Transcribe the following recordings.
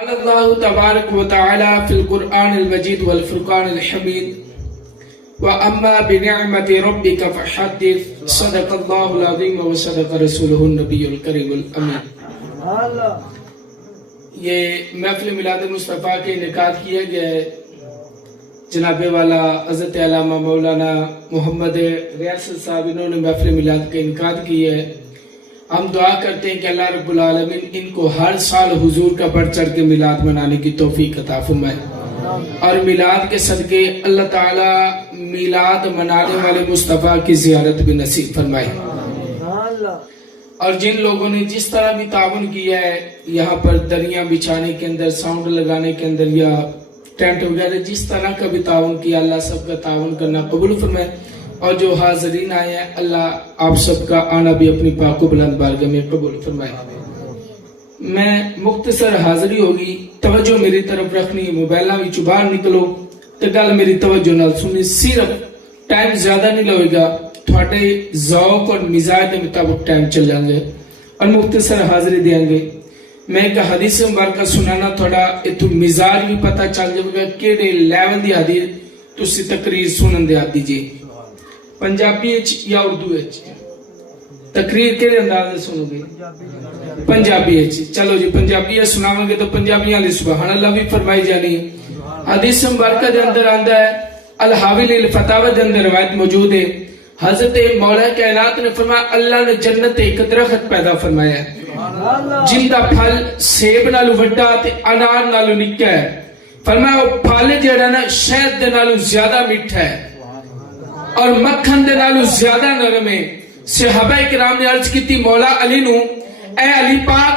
قال الله تبارك وتعالى في القرآن المجيد والفرقان الحميد وأما بنعمة ربك فحدث صدق الله العظيم وصدق رسوله النبي الكريم الأمين. یہ محفل میلاد مصطفیٰ کے انعقاد کیا گیا ہے. جناب والا حضرت علامہ مولانا محمد ریاست صاحب انہوں نے محفل میلاد کا انعقاد کیا ہے. ہم دعا کرتے ہیں کہ اللہ رب العالمین ان کو ہر سال حضور کا بڑھ چڑھ کے میلاد منانے کی توفیق عطا فرمائے اور میلاد کے صدقے اللہ تعالی میلاد منانے والے مصطفیٰ کی زیارت بھی نصیب فرمائے. اور جن لوگوں نے جس طرح بھی تعاون کیا ہے یہاں پر دریاں بچھانے کے اندر، ساؤنڈ لگانے کے اندر یا ٹینٹ وغیرہ جس طرح کا بھی تعاون کیا، اللہ سب کا تعاون کرنا قبول فرمائے. اور جو حاضرین آئے ہیں اللہ آپ سب کا آنا بھی اپنی پاک و بلند بارگاہ میں قبول فرمائے. میں مختصر حاضری ہوگی، توجہ میری طرف رکھنی، موبائل بھی باہر نکلو تو گل میری توجہ نال سنی. صرف ٹائم زیادہ نہیں لگے گا، تھوڑے ذوق اور مزاج کے مطابق ٹائم چلیں گے اور مختصر حاضری دیں گے. میں ایک حدیث مبارکہ سنانا، تھوڑا اتو مزاج بھی پتہ چل جائے گا کیڑے لیول دی حدیث تسی تقریر سنن دے آتی جی. پنجابی یا اردو تقریر کے انداز سنو گے؟ پنجابی. چلو جی پنجابی سناؤں گے تو پنجابی علی سبحان اللہ بھی فرمائی جانی ہے. حدیث مبارکہ دے اندر آندا ہے، الحاوی الفتاوی دے اندر روایت موجود ہے. حضرت مولا کائنات نے فرمایا اللہ نے جنت ایک درخت پیدا فرمایا ہے جن دا پھل سیب نالو وڈا تے انار نالو نکا ہے. فرمایا وہ پھل جڑا نا شہد دے نالو زیادہ میٹھا ہے اور مکھن دے نالو زیادہ نرم ہے. صحابہ کرام نے عرض کی تھی مولا علی نو، اے علی پاک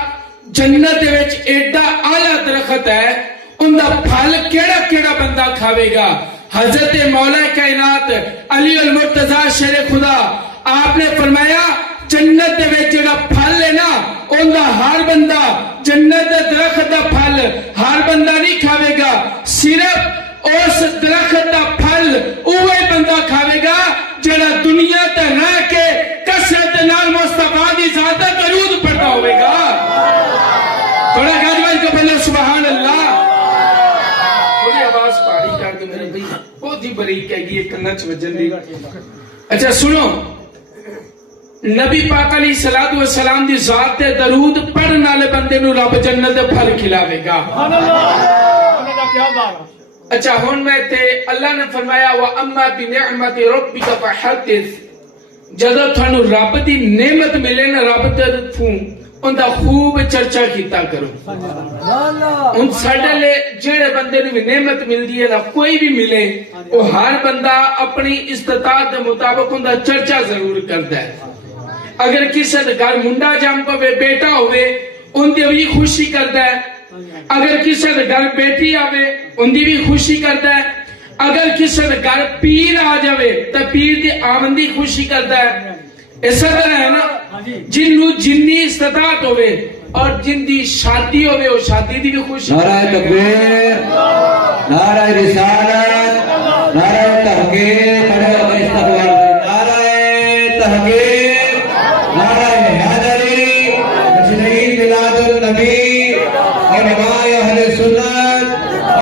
جنت دے وچ ایڈا اعلی درخت ہے ان دا پھل کیڑا کیڑا بندہ کھاوے گا؟ حضرت مولا کائنات علی المرتضی شیر خدا آپ نے فرمایا جنت دے وچ جڑا پھل ہے نا ان دا ہر بندہ جنت دے درخت دا پھل ہر بندہ نہیں کھاوے گا، صرف اس درخت دا پھل اوہی بندہ کھاوے گا جڑا دنیا تے رہ کے کثرت نال مصطفیٰ دی ذات تے درود پڑھتا ہوے گا. تھوڑا گاجوال کو پہلے سبحان اللہ. تھوڑی آواز پہاڑی کر کے میرے بھائی بہت ہی بریک ہے یہ کنا چ وجن دی. اچھا سنو، نبی پاک علیہ الصلوۃ والسلام دی ذات تے درود پڑھن والے بندے نو رب جنت دے پھل کھلاوے گا. سبحان اللہ. کیا بات. اچھا ہون میں تے اللہ نے فرمایا وَأَمَّا بِنِعْمَةِ رَبِّكَ فَحَدِّثْ. جدو تھانو رب دی نعمت ملے نا رب طرفوں ان دا خوب چرچا کیتا کرو. ان ساڈے لے جڑے بندے نو نعمت ملدی ہے نا کوئی بھی ملے وہ ہر بندہ اپنی استطاعت دے مطابق ان دا چرچا ضرور کردا ہے. اگر کسی دے گھر منڈا جم پوے بیٹا ہوئے ان دی بھی خوشی کردا ہے. اگر کسی دے گھر بیٹی آوے ان دی بھی خوشی کردا ہے. اگر کسی دے گھر پیر آ جاوے تو پیر دی آمدی خوشی کردا ہے. ایسا طرح ہے نا جن نو جنی استطاعت ہوئے اور جن دی شادی ہوئے وہ شادی دی بھی خوشی. نعرہ تکبیر، نعرہ رسالت، نعرہ تحقیق.